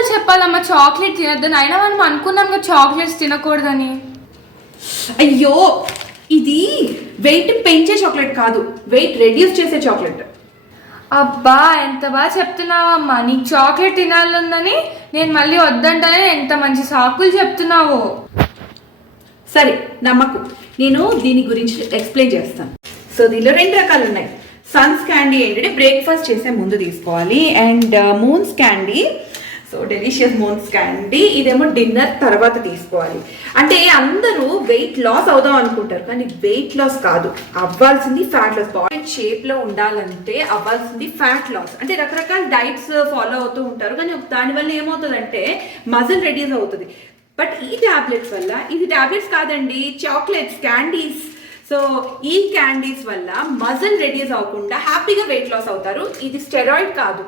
ఎన్నిసార్లు చెప్పాలమ్మా చాక్లెట్ తినద్దని? అయినా మనం అనుకున్నాం కదా చాక్లెట్స్ తినకూడదని. అయ్యో, ఇది వెయిట్ పెంచే చాక్లెట్ కాదు, వెయిట్ రెడ్యూస్ చేసే చాక్లెట్. అబ్బా ఎంత బాగా చెప్తున్నావమ్మా. నీకు చాక్లెట్ తినాలందని నేను మళ్ళీ వద్దంటానే ఎంత మంచి సాకులు చెప్తున్నావు. సరే నమ్మకు, నేను దీని గురించి ఎక్స్ప్లెయిన్ చేస్తాను. సో దీనిలో 2 రకాలు ఉన్నాయి. సన్స్ క్యాండీ ఏంటంటే బ్రేక్ఫాస్ట్ చేసే ముందు తీసుకోవాలి, and moons candy, so delicious moons candy ఇదేమో డిన్నర్ తర్వాత తీసుకోవాలి. అంటే అందరూ వెయిట్ లాస్ అవుదాం అనుకుంటారు, కానీ వెయిట్ లాస్ కాదు, అవ్వాల్సింది ఫ్యాట్ లాస్. బాడీ షేప్లో ఉండాలంటే అవ్వాల్సింది ఫ్యాట్ లాస్. అంటే రకరకాల డైట్స్ ఫాలో అవుతూ ఉంటారు, కానీ దానివల్ల ఏమవుతుందంటే మజిల్ రెడ్యూస్ అవుతుంది. బట్ ఈ ట్యాబ్లెట్స్ వల్ల, ఇది ట్యాబ్లెట్స్ కాదండి, చాక్లెట్స్, క్యాండీస్, సో ఈ క్యాండీస్ వల్ల మజిల్ రెడ్యూస్ అవ్వకుండా హ్యాపీగా వెయిట్ లాస్ అవుతారు. ఇది స్టెరాయిడ్ కాదు,